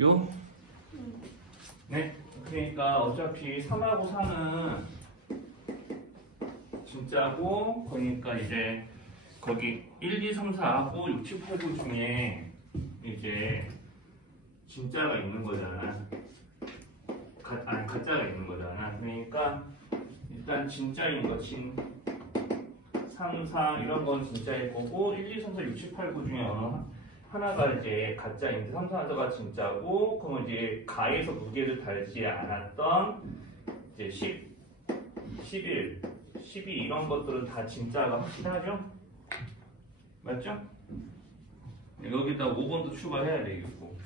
요? 네. 그러니까 어차피 3하고 4는 진짜고, 그러니까 이제 거기 1, 2, 3, 4하고 6, 7, 8, 9 중에 이제 진짜가 있는 거잖아. 아니, 가짜가 있는 거잖아. 그러니까 일단 진짜인 거, 3, 4 이런 건 진짜일 거고, 1, 2, 3, 4, 6, 7, 8, 9 중에 어느 하나가 이제 가짜인데 3, 4, 4가 진짜고, 그러면 이제 가에서 무게를 달지 않았던 이제 10, 11, 12 이런 것들은 다 진짜가 확실하죠? 맞죠? 여기다 5번도 추가해야 되겠고.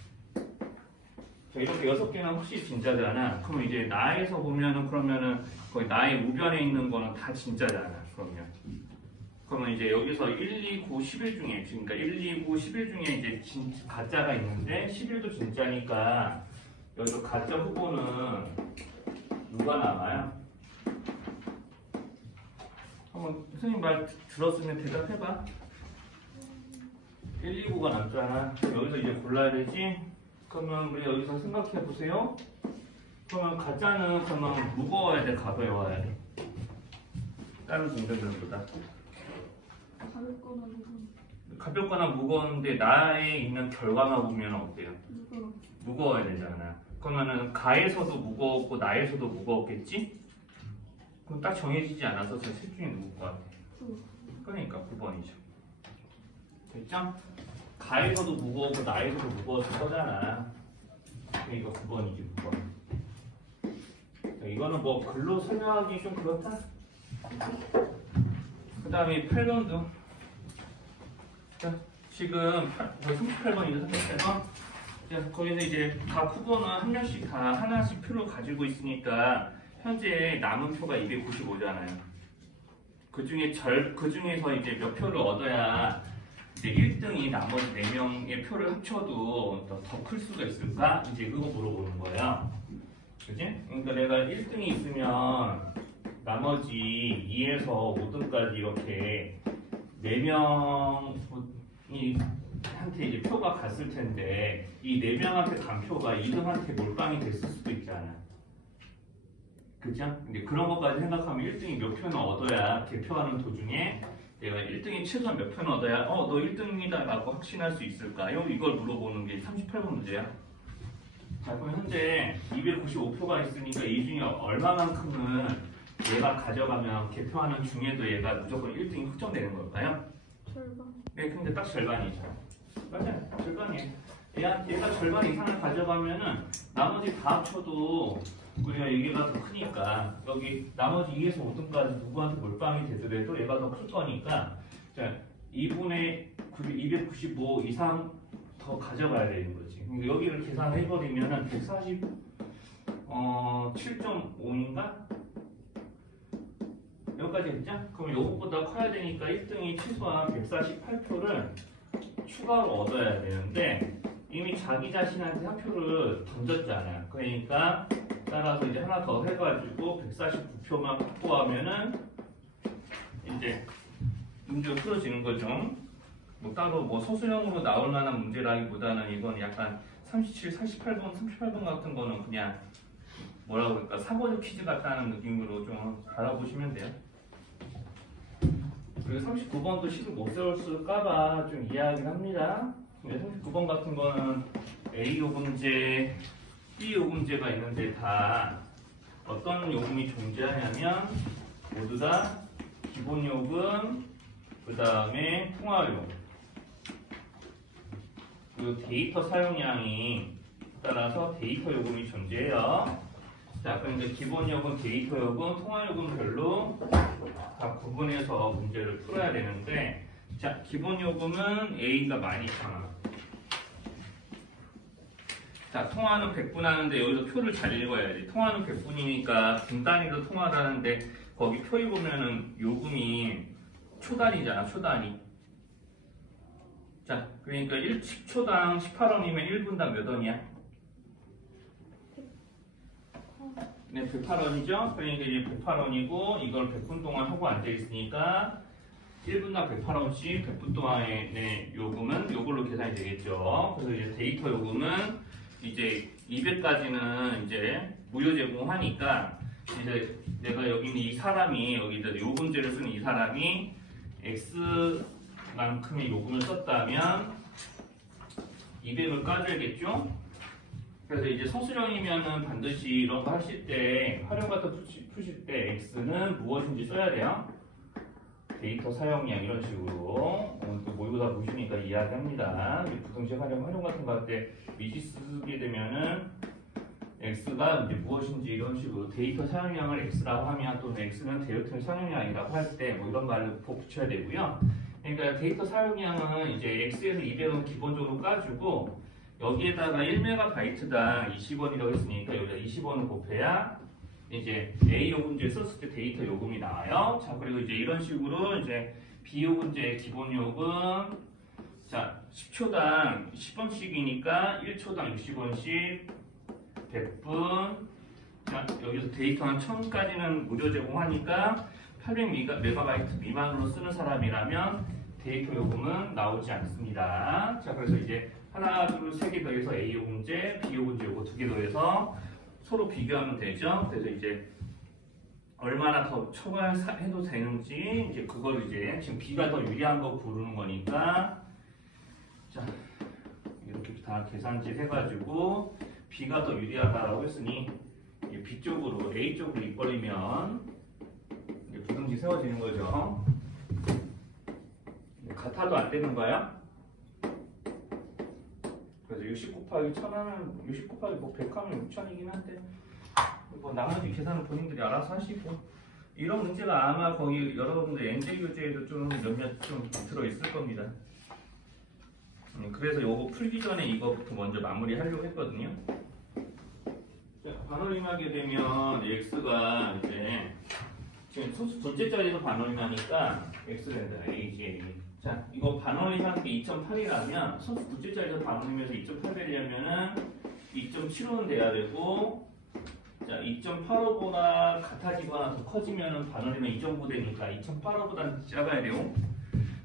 자, 이렇게 6개는 확실히 진짜잖아. 그럼 이제 나에서 보면은 그러면은 거의 나의 우변에 있는 거는 다 진짜잖아. 그러면 이제 여기서 1, 2, 9, 11 중에, 그러니까 1, 2, 9, 11 중에 이제 가짜가 있는데 11도 진짜니까 여기서 가짜 후보는 누가 남아요? 한번 선생님 말 들었으면 대답해봐. 1, 2, 9가 남잖아. 여기서 이제 골라야 되지? 그러면 우리 여기서 생각해 보세요. 그러면 가짜는 그러면 무거워야 돼, 가벼워야 돼? 다른 문제들보다. 가볍거나 무거운데 나에 있는 결과만 보면 어때요? 무거워야 되잖아. 그러면은 가에서도 무거웠고 나에서도 무거웠겠지? 그럼 딱 정해지지 않아서 셋 중에 누굴 것 같아? 그러니까 9번이죠. 됐죠? 가에서도 무거웠고 나에서도 무거웠을 거잖아. 그러니까 9번이지, 9번. 자, 이거는 뭐 글로 설명하기 좀 그렇다? 그 다음에 8번도. 자, 지금 거의 38번이죠, 38번. 자, 거기서 이제 각 후보는 한 명씩 다 하나씩 표를 가지고 있으니까 현재 남은 표가 295잖아요. 그 중에서 이제 몇 표를 얻어야 이제 1등이 나머지 4명의 표를 합쳐도 더 클 수가 있을까? 이제 그거 물어보는 거예요. 그지? 그러니까 내가 1등이 있으면 나머지 2에서 5등까지 이렇게 4명이 한테 이제 표가 갔을 텐데 이 4명한테 간 표가 2등한테 몰빵이 됐을 수도 있잖아. 그죠? 근데 그런 것까지 생각하면 1등이 몇 표는 얻어야 개표하는 도중에 내가 1등이 최소한 몇 표는 얻어야 너 1등이다 라고 확신할 수 있을까요? 이걸 물어보는 게 38번 문제야. 자, 그럼 현재 295표가 있으니까 이 중에 얼마만큼은 얘가 가져가면 개표하는 중에도 얘가 무조건 1등이 확정되는 걸까요? 절반. 네, 근데 딱 절반이죠. 맞아요. 절반이에요. 얘가 절반 이상을 가져가면은 나머지 다 합쳐도 우리가 여기가 더 크니까 여기 나머지 2에서 5등까지 누구한테 몰빵이 되더라도 얘가 더 클 거니까 자, 2분의 295 이상 더 가져가야 되는 거지. 그러니까 여기를 계산해버리면은 7.5인가? 여기까지 했죠? 그럼 요것보다 커야 되니까 1등이 최소한 148표를 추가로 얻어야 되는데 이미 자기 자신한테 한 표를 던졌잖아요. 그러니까 따라서 이제 하나 더 해가지고 149표만 확보하면은 이제 문제가 풀어지는 거죠. 뭐 따로 뭐 소수형으로 나올 만한 문제라기보다는 이건 약간 37, 48번, 38번 같은 거는 그냥 뭐라고 그럴까 사고적 퀴즈 같다는 느낌으로 좀 바라보시면 돼요. 그리고 39번도 식을 못 세웠을까봐 좀 이해하긴 합니다. 근데 39번 같은 거는 A 요금제, B 요금제가 있는데 다 어떤 요금이 존재하냐면 모두 다 기본 요금, 그 다음에 통화요금, 그리고 데이터 사용량이 따라서 데이터 요금이 존재해요. 자, 그럼 이제 기본 요금, 데이터 요금, 통화 요금별로 다 구분해서 문제를 풀어야 되는데, 자, 기본 요금은 A가 12,000원. 자, 통화는 100분 하는데 여기서 표를 잘 읽어야 돼. 통화는 100분이니까 분 단위로 통화를 하는데 거기 표에 보면은 요금이 초 단위잖아, 초 단위. 자, 그러니까 10초당 18원이면 1분당 몇 원이야? 네, 108원이죠? 그러니까 이제 108원이고 이걸 100분 동안 하고 앉아있으니까 1분당 108원씩 100분 동안의 요금은 요걸로 계산이 되겠죠. 그래서 이제 데이터 요금은 이제 200까지는 이제 무료 제공하니까 이제 내가 여기 있는 이 사람이 여기다 요금제를 쓰는 이 사람이 X만큼의 요금을 썼다면 200을 까줘야겠죠? 그래서 이제 서술형이면은 반드시 이런 거 하실 때 활용 같은 푸실 때 X는 무엇인지 써야 돼요. 데이터 사용량 이런 식으로 또 모의고사 보시니까 이야기합니다. 부등식 활용 같은 거 할 때 미지 쓰게 되면은 X가 이제 무엇인지 이런 식으로 데이터 사용량을 X라고 하면 또는 X는 데이터 사용량이라고 할 때 뭐 이런 말을 붙여야 되고요. 그러니까 데이터 사용량은 이제 X에서 200은 기본적으로 까주고 여기에다가 1MB당 20원이라고 했으니까 여기다 20원을 곱해야 이제 A 요금제 썼을 때 데이터 요금이 나와요. 자, 그리고 이제 이런 식으로 이제 B 요금제 기본 요금 자 10초당 10원씩이니까 1초당 60원씩 100분 자 여기서 데이터는 1000까지는 무료 제공하니까 800MB 미만으로 쓰는 사람이라면 데이터 요금은 나오지 않습니다. 자 그래서 이제 하나, 둘, 세 개 더해서 A 요금제, B 요금제 요거 두 개 더해서 서로 비교하면 되죠. 그래서 이제 얼마나 더 초과해도 되는지 이제 그걸 이제 지금 B가 더 유리한 거 고르는 거니까 자 이렇게 다 계산지 해가지고 B가 더 유리하다라고 했으니 B 쪽으로 A 쪽으로 입버리면 부등식 세워지는 거죠. 같아도 안 되는 거야? 그래서 60 곱하기 1000 하면 60 곱하기 뭐 100 하면 6000이긴 한데 뭐 나머지 계산은 본인들이 알아서 하시고 이런 문제가 아마 거기 여러분들 엔제 교재에도 좀 몇몇 좀 들어있을 겁니다. 그래서 요거 풀기 전에 이거부터 먼저 마무리하려고 했거든요. 반올림하게 되면 x가 이제 지금 소수 둘째 자리에서 반올림하니까 x랜다 AGA. 자 이거 반올림한 게 2.8이라면 소수 둘째 자리에서 반올림해서 2.8 되려면은 2.75는 돼야 되고 자 2.85보다 같아지거나 더 커지면은 반올림은 2.9 되니까 2.85보다는 작아야 돼요.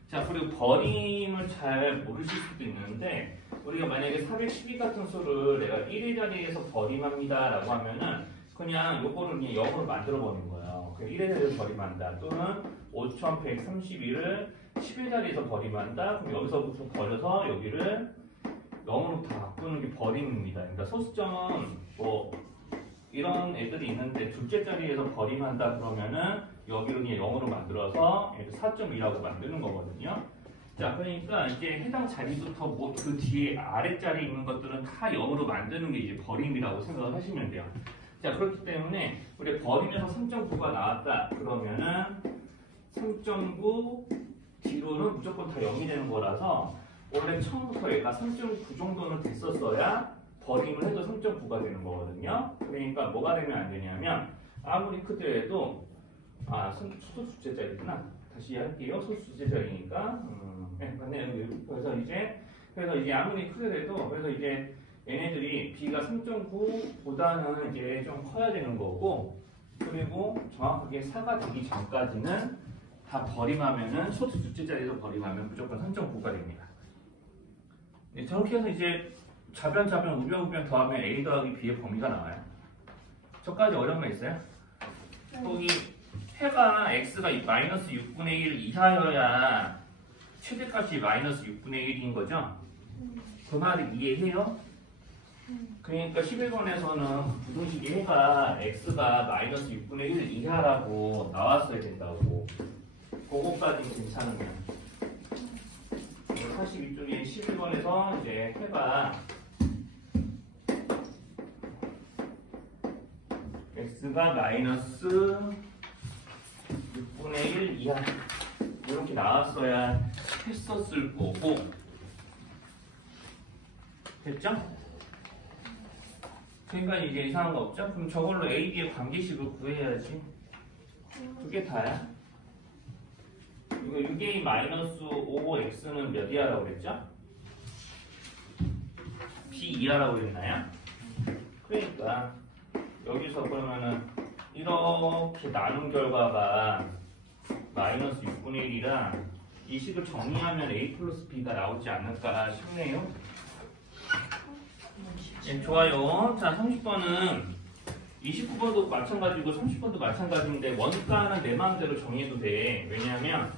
자 그리고 버림을 잘 모르실 수도 있는데 우리가 만약에 412 같은 수를 내가 1의 자리에서 버림합니다 라고 하면은 그냥 요거를 그냥 0으로 만들어 버리는 거예요. 그냥 1의 자리에서 버림한다 또는 5131을 10의 자리에서 버림한다 그럼 여기서부터 버려서 여기를 0으로 다 바꾸는 게 버림입니다. 그러니까 소수점은 뭐 이런 애들이 있는데 둘째 자리에서 버림한다 그러면은 여기를 그냥 0으로 만들어서 4.2라고 만드는 거거든요. 자, 그러니까 이제 해당 자리부터 뭐 그 뒤에 아랫자리에 있는 것들은 다 0으로 만드는 게 이제 버림이라고 생각을 하시면 돼요. 자, 그렇기 때문에 우리 버림에서 3.9가 나왔다 그러면은 3.9 뒤로는 무조건 다 0이 되는 거라서 원래 처음부터 얘가 3.9 정도는 됐었어야 버림을 해도 3.9가 되는 거거든요. 그러니까 뭐가 되면 안 되냐면 아무리 크더라도 소수 둘째 자리구나. 다시 할게요. 소수 둘째 자리니까. 네, 맞네요. 그래서 이제 아무리 크더라도 그래서 이제 얘네들이 B가 3.9보다는 이제 좀 커야 되는 거고 그리고 정확하게 4가 되기 전까지는 다 버림하면은 소수 둘째 자리에서 버림하면 무조건 3.9가 됩니다. 네, 저렇게 해서 이제 좌변, 우변 더하면 A 더하기 B의 범위가 나와요. 저까지 어려운 거 있어요? 거기 해가 x가 마이너스 6분의 1 이하여야 최대값이 마이너스 6분의 1인 거죠? 그 말을 이해해요? 그러니까 11번에서는 부등식의 해가 x가 마이너스 6분의 1 이하라고 나왔어야 된다고. 그거까지 괜찮으면. 42쪽에 11번에서 이제 해가 x가 마이너스 6분의 1 이하 이렇게 나왔어야 했었을 거고 됐죠? 그러니까 이제 이상한 거 없죠? 그럼 저걸로 A, B의 관계식을 구해야지. 그게 다야. 이거 6A 마이너스 5X는 몇 이하라고 그랬죠? B 이하라고 그랬나요? 그러니까 여기서 그러면은 이렇게 나눈 결과가 마이너스 6분의 1이라 이 식을 정리하면 A 플러스 B가 나오지 않을까 싶네요. 네, 좋아요. 자, 30번은 29번도 마찬가지고 30번도 마찬가지인데 원가는 내 마음대로 정해도 돼. 왜냐하면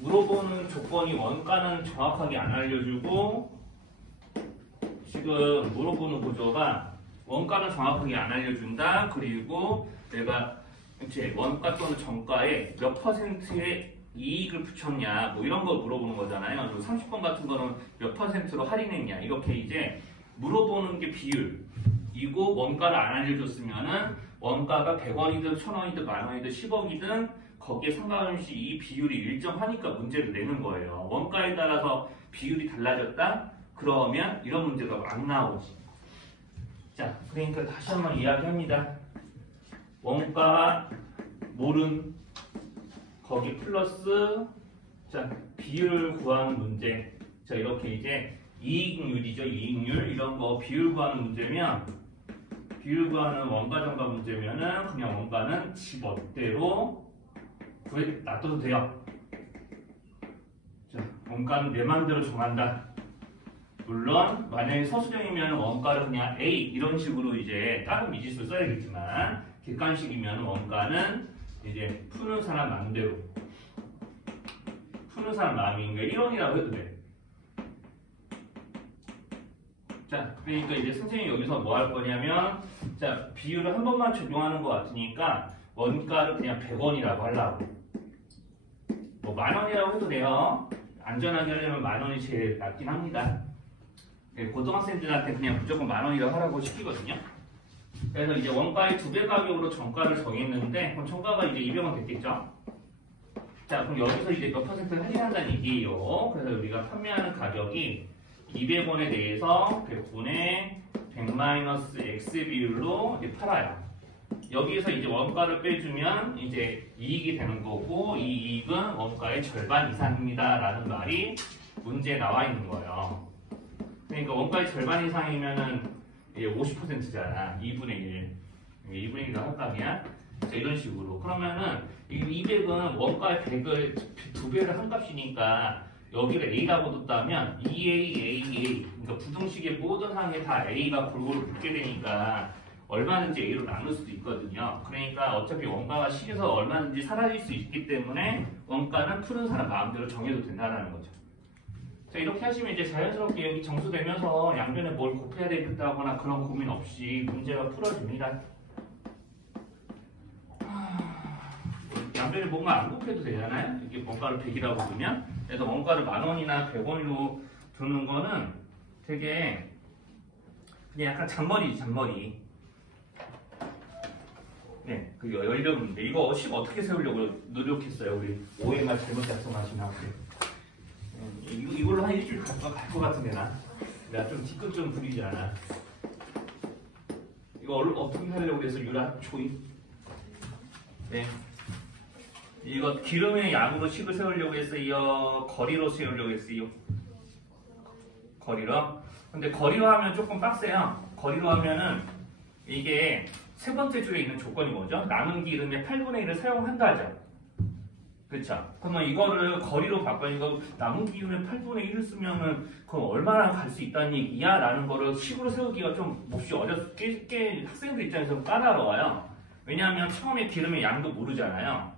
물어보는 조건이 원가는 정확하게 안 알려주고 지금 물어보는 구조가 원가는 정확하게 안 알려준다. 그리고 내가 이제 원가 또는 정가에 몇 퍼센트의 이익을 붙였냐 뭐 이런 거 물어보는 거잖아요. 그리고 30번 같은 거는 몇 퍼센트로 할인했냐 이렇게 이제 물어보는 게 비율이고 원가를 안 알려줬으면은 원가가 100원이든 1000원이든 만원이든 10억이든 거기에 상관없이 이 비율이 일정하니까 문제를 내는 거예요. 원가에 따라서 비율이 달라졌다? 그러면 이런 문제가 안 나오지. 자, 그러니까 다시 한번 이야기합니다. 원가 모른 거기 플러스 자 비율 구하는 문제. 자 이렇게 이제 이익률이죠. 이익률 이런 거 비율 구하는 문제면 비율 구하는 원가 정가 문제면은 그냥 원가는 집어대로 놔둬도 돼요. 자 원가는 내 마음대로 정한다. 물론 만약에 서술형이면 원가를 그냥 A 이런 식으로 이제 다른 미지수 써야겠지만 객관식이면 원가는 이제 푸는 사람 마음대로 푸는 사람 마음인 게 1원이라고 해도 돼. 자 그러니까 이제 선생님이 여기서 뭐 할 거냐면 자 비율을 한 번만 적용하는 것 같으니까 원가를 그냥 100원이라고 하려고 뭐 만원이라고 해도 돼요. 안전하게 하려면 만원이 제일 낫긴 합니다. 고등학생들한테 그냥 무조건 만원이라고 하라고 시키거든요. 그래서 이제 원가의 2배 가격으로 정가를 정했는데 그럼 정가가 이제 200원 됐겠죠? 자 그럼 여기서 이제 몇 퍼센트를 할인한다는 얘기예요. 그래서 우리가 판매하는 가격이 200원에 대해서 100분의 100-x 비율로 이제 팔아요. 여기에서 이제 원가를 빼주면 이제 이익이 되는 거고 이 이익은 원가의 절반 이상입니다 라는 말이 문제에 나와 있는 거예요. 그러니까 원가의 절반 이상이면은 이게 50%잖아. 2분의 1. 2분의 1로 할 거 아니야? 자, 이런 식으로. 그러면은 이 200은 원가의 100을 2배를 한 값이니까 여기를 A라고 뒀다면 2A, A. 그러니까 부등식의 모든 항에 다 A가 골고루 붙게 되니까 얼마든지 A로 나눌 수도 있거든요. 그러니까 어차피 원가가 식에서 얼마든지 사라질 수 있기 때문에 원가는 푸는 사람 마음대로 정해도 된다는 거죠. 자, 이렇게 하시면 이제 자연스럽게 여기 정수되면서 양변에 뭘 곱해야 되겠다거나 그런 고민 없이 문제가 풀어집니다. 양변에 뭔가 안 곱해도 되잖아요. 이게 원가를 100이라고 두면. 그래서 원가를 만원이나 100원으로 두는 거는 되게 그냥 약간 잔머리지, 잔머리. 네, 그 연료문제. 이거 식 어떻게 세우려고 노력했어요? 우리 오해가 잘못 작성하시나 보세요. 이걸로 한 일주일 갈 것 같은데 내가 좀 뒤끝 좀 부리지 않아. 이거 어떻게 하려고 그래서 유라 초이. 네. 이거 기름의 양으로 식을 세우려고 했어요. 거리로 세우려고 했어요. 거리로. 근데 거리로 하면 조금 빡세요. 거리로 하면은 이게 세 번째 줄에 있는 조건이 뭐죠? 남은 기름의 8분의 1을 사용한다죠. 그쵸? 그러면 이거를 거리로 바꿔니까 남은 기름의 8분의 1을 쓰면은 그럼 얼마나 갈 수 있다는 얘기야? 라는 거를 식으로 세우기가 좀 몹시 어려서 꽤 학생들 입장에서 까다로워요. 왜냐하면 처음에 기름의 양도 모르잖아요.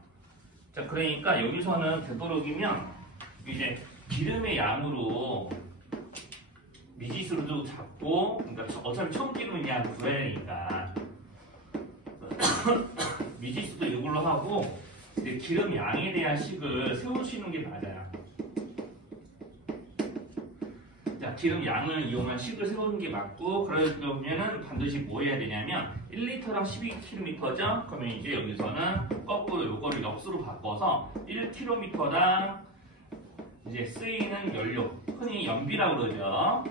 자, 그러니까 여기서는 되도록이면 이제 기름의 양으로 미지수를 잡고, 그러니까 어차피 처음 기름의 양 구해야 되니까 미지수도 이걸로 하고 근데 기름 양에 대한 식을 세우시는 게 맞아요. 자, 기름 양을 이용한 식을 세우는 게 맞고 그러려면은 반드시 뭐 해야 되냐면 1리터당 12km죠? 그러면 이제 여기서는 거꾸로 요거를 역수로 바꿔서 1km당 이제 쓰이는 연료, 흔히 연비라고 그러죠.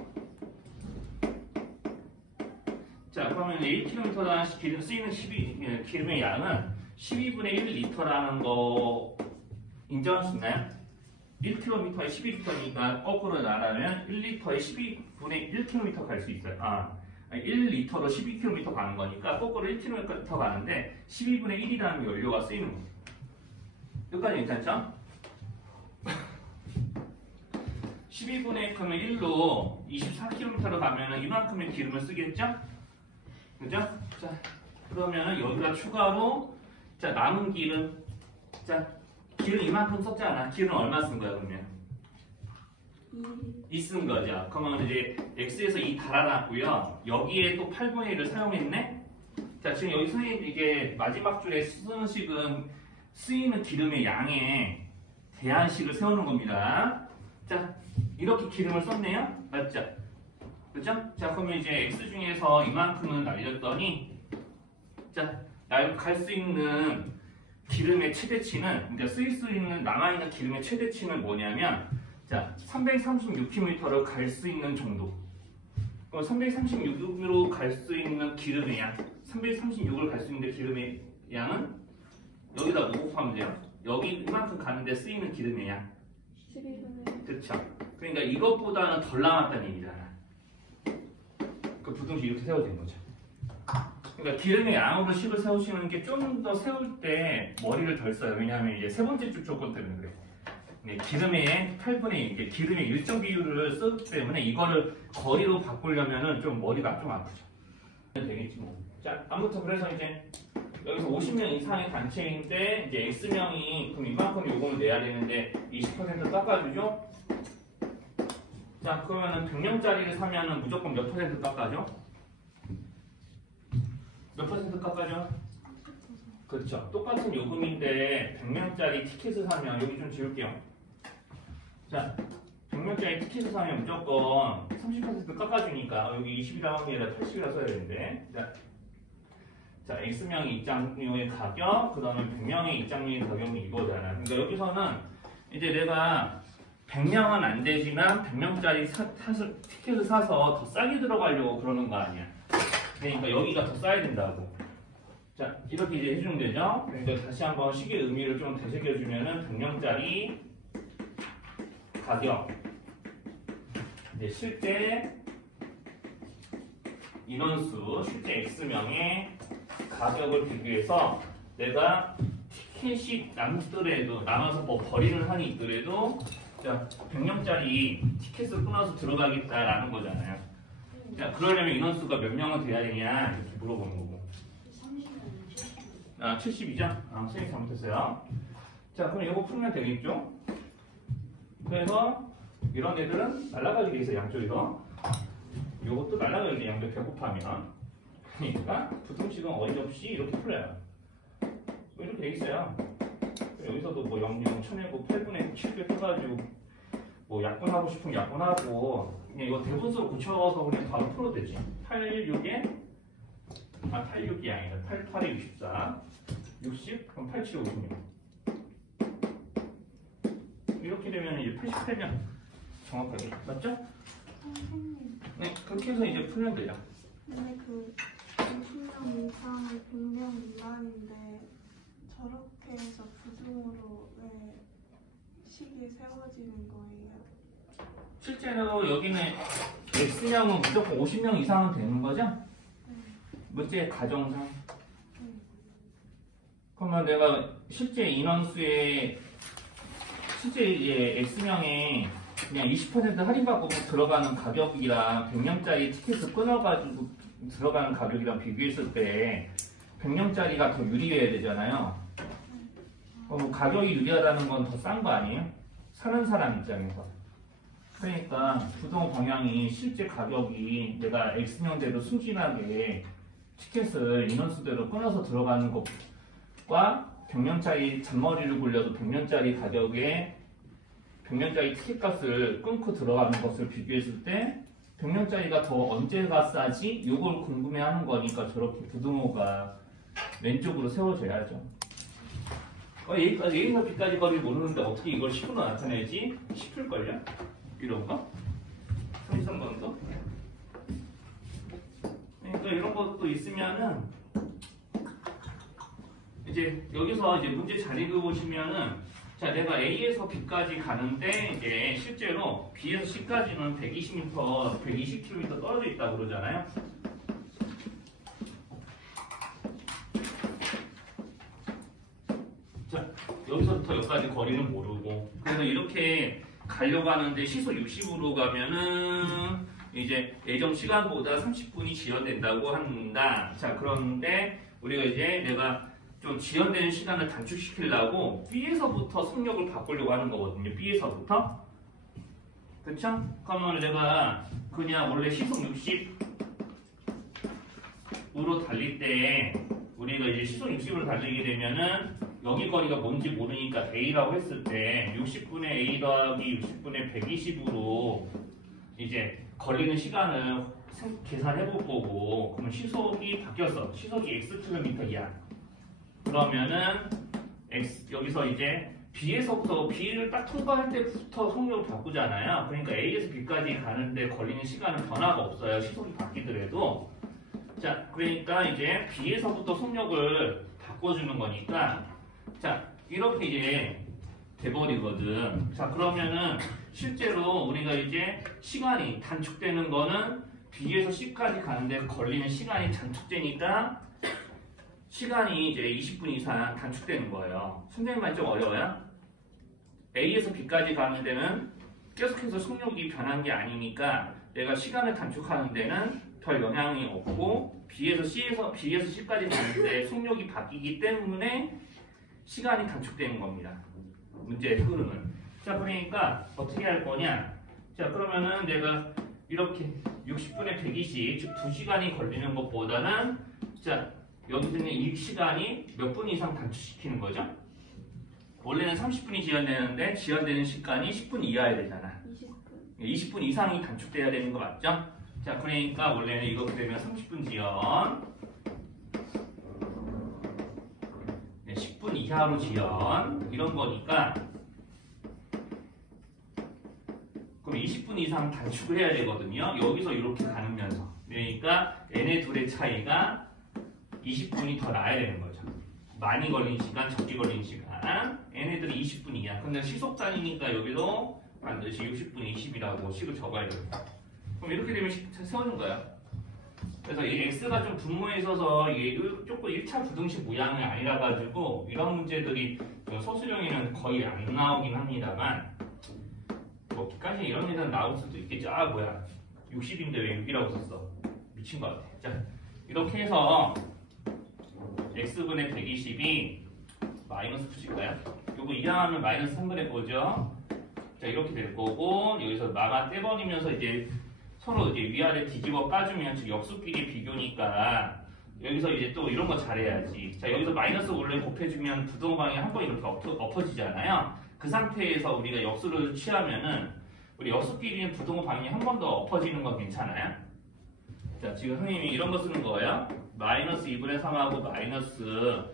자, 그러면 1km당 쓰이는 기름의 양은 12분의 1리터라는 거 인정할 수 있나요? 1km에 12리터니까 거꾸로 나가면 1리터에 12분의 1km 갈 수 있어요. 1리터로 12km 가는 거니까 거꾸로 1km 가는데 12분의 1이라는 연료가 쓰이는 거예요. 여기까지 괜찮죠? 12분의 그러면 1로 24km로 가면은 이만큼의 기름을 쓰겠죠? 그죠? 자, 그러면은 여기다 추가로 자, 남은 기름 자, 기름 이만큼 썼잖아. 기름 얼마 쓴 거야, 그러면? 2 쓴 거죠. 그러면 이제 x에서 2 달아놨고요. 여기에 또 8분의 1을 사용했네? 자, 지금 여기 선생님 이게 마지막 줄에 쓰는 식은 쓰이는 기름의 양에 대한식을 세우는 겁니다. 자, 이렇게 기름을 썼네요? 맞죠? 그죠? 자, 그러면 이제 x 중에서 이만큼은 날렸더니 자, 갈 수 있는 기름의 최대치는 그러니까 쓰일 수 있는 남아있는 기름의 최대치는 뭐냐면 자, 336km를 갈 수 있는 정도. 그럼 336으로 갈 수 있는 기름의 양 336을 갈 수 있는 기름의 양은 여기다 뭐 곱하면 돼요? 여기 이만큼 가는데 쓰이는 기름의 양 12분의 그쵸? 그러니까 이것보다는 덜 남았다는 얘기잖아. 그 부등식 이렇게 세워진 거죠. 그러니까 기름의 양으로 식을 세우시는 게 좀 더 세울 때 머리를 덜 써요. 왜냐하면 이제 세 번째 줄 조건 때문에 그래. 네, 기름의 8분의 1, 이게 기름의 일정 비율을 쓰기 때문에 이거를 거리로 바꾸려면은 좀 머리가 좀 아프죠. 되겠지 뭐. 자, 아무튼 그래서 이제 여기서 50명 이상의 단체인데 이제 X명이 그럼 이만큼 요금을 내야 되는데 20% 깎아주죠? 자, 그러면은 100명짜리를 사면은 무조건 몇 퍼센트 깎아줘? 몇 퍼센트 깎아줘? 그렇죠. 똑같은 요금인데 100명짜리 티켓을 사면 여기 좀 지울게요. 자, 100명짜리 티켓을 사면 무조건 30% 깎아주니까 여기 20이라고 하면 80이라 써야 되는데 자, X명의 입장료의 가격, 그 다음에 100명의 입장료의 가격은 이거잖아. 그러니까 여기서는 이제 내가 100명은 안 되지만 100명짜리 티켓을 사서 더 싸게 들어가려고 그러는 거 아니야. 그러니까 여기가 더 싸야 된다고. 자, 이렇게 이제 해주면 되죠. 그러니까 다시 한번 식의 의미를 좀 되새겨주면은 100명짜리 가격, 이제 실제 인원수, 실제 X명의 가격을 비교해서 내가 티켓이 남아서 뭐 버리는 한이 있더라도 자, 100명짜리 티켓을 끊어서 들어가겠다라는 거잖아요. 자, 그러려면 인원수가 몇 명은 돼야 되냐 이렇게 물어보는 거고. 70이죠? 선생님 잘못했어요. 자, 그럼 이거 풀면 되겠죠? 그래서 이런 애들은 날아가게 돼 있어요, 양쪽에서. 이것도 날아가게 돼, 양쪽 배곱하면. 그러니까 부등식은 어이없이 이렇게 풀어요. 이렇게 돼 있어요. 여기서도 뭐 00 쳐내고 8분의 7개 써가지고 뭐 약분하고 싶으면 약분하고 그냥 이거 대분수로 고쳐서 그냥 바로 풀어도 되지. 86에 86이 아니라 88에 64 60 그럼 87에 56 이렇게 되면 이제 88면 정확하게 맞죠? 선생님. 네, 그렇게 해서 이제 풀면 돼요. 근데 그 50명 이상을 100명 미만인데 저렇게 해서 부등으로 왜 식이 세워지는 거예요? 실제로 여기는 X명은 무조건 50명 이상은 되는 거죠? 네. 문제 가정상. 네. 그러면 내가 실제 인원수의 실제 이제 X명에 그냥 20% 할인받고 들어가는 가격이랑 100명짜리 티켓을 끊어가지고 들어가는 가격이랑 비교했을 때 100명짜리가 더 유리해야 되잖아요. 가격이 유리하다는 건 더 싼 거 아니에요? 사는 사람 입장에서. 그러니까 부동 방향이 실제 가격이 내가 X명대로 순진하게 티켓을 인원수대로 끊어서 들어가는 것과 100명짜리 잔머리를 굴려도 100명짜리 가격에 100명짜리 티켓값을 끊고 들어가는 것을 비교했을 때 100명짜리가 더 언제가 싸지? 이걸 궁금해하는 거니까 저렇게 부등호가 왼쪽으로 세워져야죠. A에서 B까지 거리를 모르는데 어떻게 이걸 10으로 나타내지? 싶을걸요? 이런 거? 33번도? 그러니까 이런 것도 있으면은 이제 여기서 이제 문제 잘 읽어보시면은 자, 내가 A에서 B까지 가는데 이제 실제로 B에서 C까지는 120km 떨어져 있다고 그러잖아요. 자, 여기서부터 여기까지 거리는 모르고 그래서 이렇게 가려고 하는데 시속 60으로 가면은 이제 예정 시간보다 30분이 지연된다고 한다. 자, 그런데 우리가 이제 내가 좀 지연되는 시간을 단축시키려고 B에서부터 속력을 바꾸려고 하는 거거든요. B에서부터. 그쵸? 그러면 내가 그냥 원래 시속 60으로 달릴 때 우리가 이제 시속 60으로 달리게 되면은 여기 거리가 뭔지 모르니까 A라고 했을 때 60분의 A 더하기 60분의 120으로 이제 걸리는 시간을 계산해 볼 거고, 그러면 시속이 바뀌었어. 시속이 Xkm이야. 그러면은 여기서 이제 B에서부터 B를 딱 통과할 때부터 속력을 바꾸잖아요. 그러니까 A에서 B까지 가는데 걸리는 시간은 변화가 없어요. 시속이 바뀌더라도. 자, 그러니까 이제 B에서부터 속력을 바꿔주는 거니까, 자, 이렇게 이제 돼버리거든. 자, 그러면은 실제로 우리가 이제 시간이 단축되는 거는 B에서 C까지 가는데 걸리는 시간이 단축되니까 시간이 이제 20분 이상 단축되는 거예요. 선생님 말이 좀 어려워요? A에서 B까지 가는 데는 계속해서 속력이 변한 게 아니니까 내가 시간을 단축하는 데는 별 영향이 없고 B에서 C까지 가는데 속력이 바뀌기 때문에 시간이 단축되는 겁니다. 문제의 흐름은. 자, 그러니까 어떻게 할 거냐? 자, 그러면은 내가 이렇게 60분에 120, 즉 2시간이 걸리는 것보다는 자, 여기서는 이 시간이 몇 분 이상 단축시키는 거죠? 원래는 30분이 지연되는데 지연되는 시간이 10분 이하야 되잖아. 20분 이상이 단축돼야 되는 거 맞죠? 자, 그러니까 원래는 이렇게 되면 30분 지연, 10분 이하로 지연 이런 거니까 그럼 20분 이상 단축을 해야 되거든요. 여기서 이렇게 가면서. 그러니까 얘네 둘의 차이가 20분이 더 나야 되는 거죠. 많이 걸린 시간, 적게 걸린 시간. 얘네들이 20분이야. 근데 시속 단위니까 여기도 반드시 60분에 20이라고 식을 적어야 됩니다. 그럼 이렇게 되면 세워준 거야. 그래서 이 X가 좀 분모에 있어서 이게 조금 1차 부등식 모양이 아니라 가지고 이런 문제들이 소수령에는 거의 안 나오긴 합니다만 뭐 기까지 이런 일은 나올 수도 있겠죠. 아, 뭐야 60인데 왜 6이라고 썼어. 미친 것 같아. 자, 이렇게 해서 X분의 120이 마이너스 붙일까요? 요거 이항하면 마이너스 3분의 거죠. 자, 이렇게 될 거고 여기서 마마 떼버리면서 이제 서로 이제 위아래 뒤집어 까주면 즉 역수끼리 비교니까 여기서 이제 또 이런 거 잘해야지. 자, 여기서 마이너스 원래 곱해주면 부동방이 한 번 이렇게 엎어지잖아요. 그 상태에서 우리가 역수를 취하면은 우리 역수끼리는 부동호 방향이 한 번 더 엎어지는 건 괜찮아요? 자, 지금 선생님이 이런 거 쓰는 거예요. 마이너스 2분의 3하고 마이너스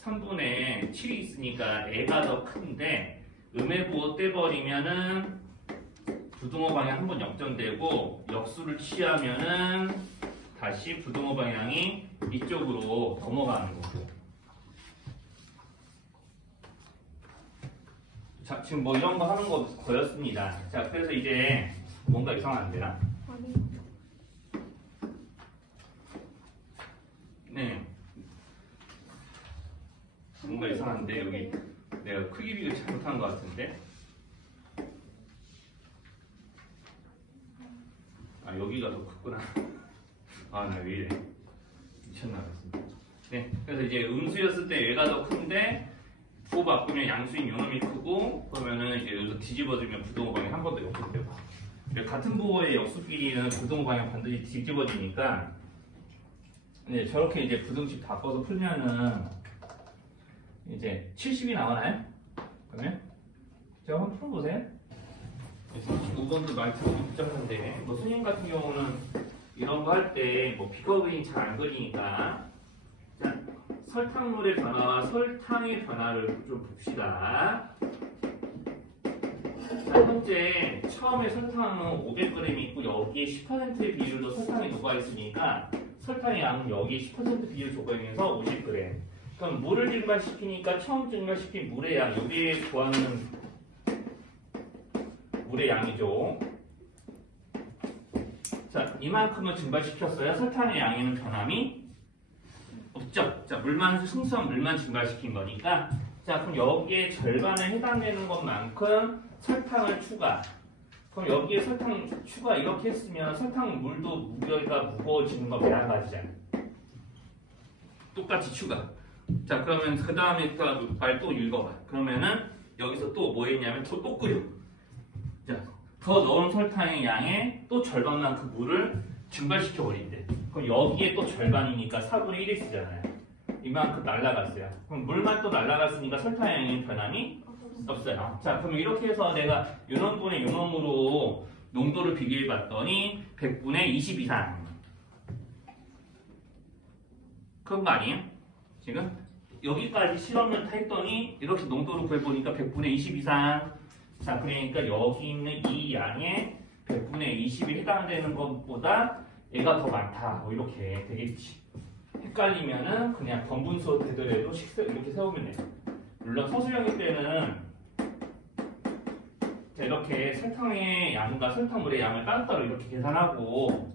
3분의 7이 있으니까 애가 더 큰데 음의 부호 떼버리면은 부등호 방향 한 번 역전되고 역수를 취하면은 다시 부등호 방향이 이쪽으로 넘어가는 거고. 자, 지금 뭐 이런 거 하는 거였습니다. 자, 그래서 이제 뭔가 이상한데나? 아니. 네. 뭔가 이상한데 여기 내가 크기 비교 잘못한 것 같은데. 아, 여기가 더 크구나. 아, 나 왜 이래. 미쳤나 봤습니다. 네, 그래서 이제 음수였을 때 얘가 더 큰데 부호 바꾸면 양수인 요놈이 크고 그러면은 이제 여기서 뒤집어주면 부등호 방향 한 번 더 역전되고. 같은 부호의 역수끼리는 부등호 방향 반드시 뒤집어지니까 네, 저렇게 이제 부등식 바꿔서 풀면은 이제 70이 나오나요? 그러면 제가 한번 풀어보세요. 5번도 많이 들어보기 복잡한데 뭐 스님 같은 경우는 이런 거 할 때 뭐 비거 그림 잘 안 그리니까 자, 설탕물의 변화와 설탕의 변화를 좀 봅시다. 자, 현재 처음에 설탕은 500g 있고 여기에 10%의 비율로 설탕이 녹아있으니까 설탕의 양은 여기에 10% 비율 조건에서 50g. 그럼 물을 증발시키니까 처음 증발시킨 물의 양, 여기에 구하는 물의 양이죠. 자, 이만큼을 증발시켰어요. 설탕의 양에는 변함이 없죠. 자, 승수한 물만 증발시킨 거니까. 자, 그럼 여기에 절반에 해당되는 것만큼 설탕을 추가. 그럼 여기에 설탕 추가 이렇게 했으면 설탕 물도 무게가 무거워지는 거 마찬가지잖아. 똑같이 추가. 자, 그러면 그 다음에 말 또 읽어봐. 그러면은 여기서 또 뭐 했냐면 또 끓여. 자, 더 넣은 설탕의 양의 또 절반만 그 물을 증발시켜 버린대. 그럼 여기에 또 절반이니까 4분의 1이 쓰잖아요. 이만큼 날라갔어요. 그럼 물만 또 날라갔으니까 설탕의 양의 변함이 없어요. 자, 그럼 이렇게 해서 내가 요놈분의 요놈으로 농도를 비교해 봤더니 100분의 20 이상. 그런 거 아니에요? 지금 여기까지 실험을 다 했더니 이렇게 농도를 구해보니까 100분의 20 이상. 자, 그러니까 여기 있는 이 양의 100분의 20이 해당되는 것보다 얘가 더 많다. 뭐 이렇게 되겠지. 헷갈리면은 그냥 번분수 되더라도 이렇게 세우면 돼요. 물론 서술형일 때는 이렇게 설탕의 양과 설탕물의 양을 따로따로 이렇게 계산하고,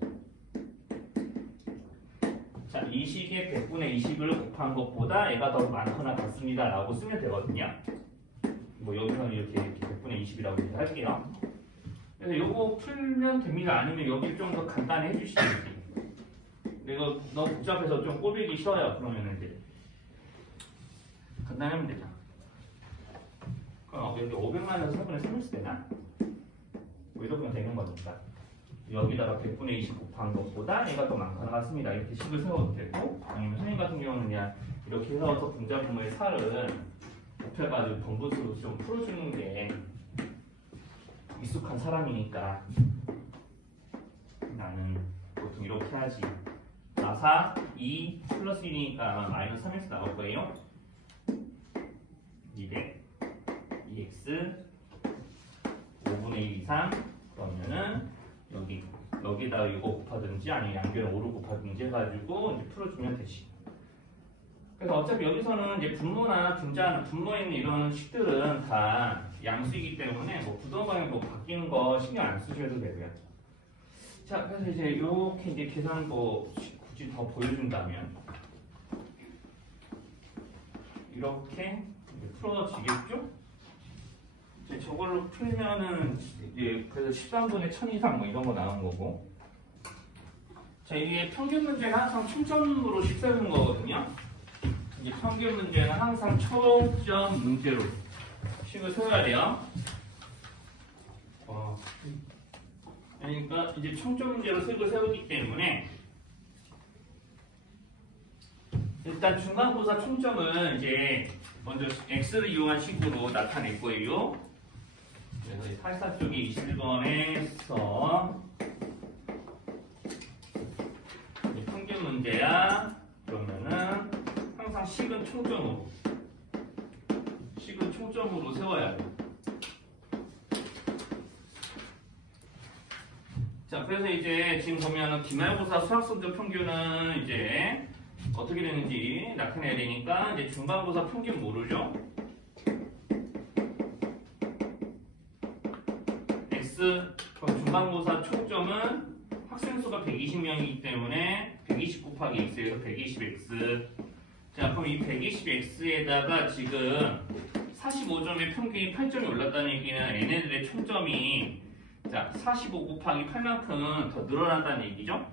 자, 이 식의 100분의 20을 곱한 것보다 얘가 더 많거나 같습니다 라고 쓰면 되거든요. 뭐 여기서는 이렇게 100분의 20이라고 이렇게 할게요. 그래서 요거 풀면 됩니다. 아니면 여기를 좀 더 간단히 해주시든지. 이거 너무 복잡해서 좀 꼴보기 쉬워요. 그러면은 이제 간단히 하면 되죠. 그럼 여기 500만에서 4분의 3을 쓰되나? 뭐 이러면 되는 거니까. 여기다가 100분의 20 곱한 것보다 얘가 더 많거나 같습니다. 이렇게 식을 세워도 되고, 아니면 선생님 같은 경우는 그냥 이렇게 세워서 분자분모의 살은 곱해가지고 번분수로 좀 풀어주는 게 익숙한 사람이니까 나는 보통 이렇게 하지. 나사 2 플러스 1이니까 마이너스 3x 나올 거예요. 200 2x 5분의 1 이상. 그러면은 여기다가 이거 곱하든지 아니면 양변 5를 곱하든지 해가지고 이제 풀어주면 되지. 그래서 어차피 여기서는 이제 분모나 분모에 있는 이런 식들은 다 양수이기 때문에 뭐 부동방향 뭐 바뀌는 거 신경 안 쓰셔도 되고요. 자, 그래서 이제 이렇게 이제 계산 굳이 더 보여준다면 이렇게 풀어지겠죠? 이제 저걸로 풀면은 이제 그래서 13분의 1000 이상 뭐 이런 거 나온 거고. 자, 이게 평균 문제는 항상 총점으로 세우는 거거든요. 이제 평균 문제는 항상 초점 문제로 식을 세워야 돼요. 그러니까 이제 총점 문제로 식을 세우기 때문에 일단 중간고사 총점은 이제 먼저 x를 이용한 식으로 나타낼 거예요. 그래서 84 쪽에 21번에서 평균 문제야. 그러면은 항상 식은 총점으로 세워야 돼. 자, 그래서 이제 지금 보면은 기말고사 수학성적 평균은 이제 어떻게 되는지 나타내야 되니까 이제 중간고사 평균 모르죠? x 그럼 중간고사 총점은 학생 수가 120명이기 때문에 120 곱하기 x에서 120x. 자, 그럼 이 120x에다가 지금 45점의 평균이 8점이 올랐다는 얘기는 얘네들의 총점이 자 45 곱하기 8만큼 더 늘어난다는 얘기죠.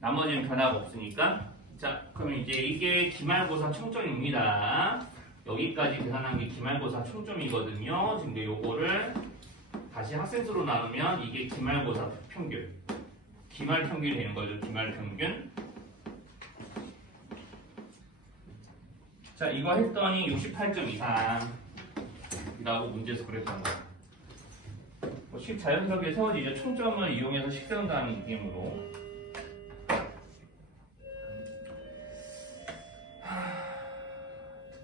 나머지는 변화가 없으니까. 자, 그러면 이제 이게 기말고사 총점입니다. 여기까지 계산한 게 기말고사 총점이거든요. 지금 요거를 다시 학생 수로 나누면 이게 기말고사 평균. 기말 평균이 되는 거죠. 기말 평균. 자, 이거 했더니 68점 이상이라고 문제에서 그랬던 거야. 식 자연스럽게 세워지죠. 총점을 이용해서 식 세운다는 느낌으로.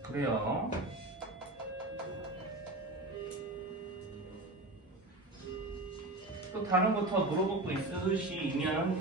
그래요. 또 다른 거 더 물어볼 거 있으시면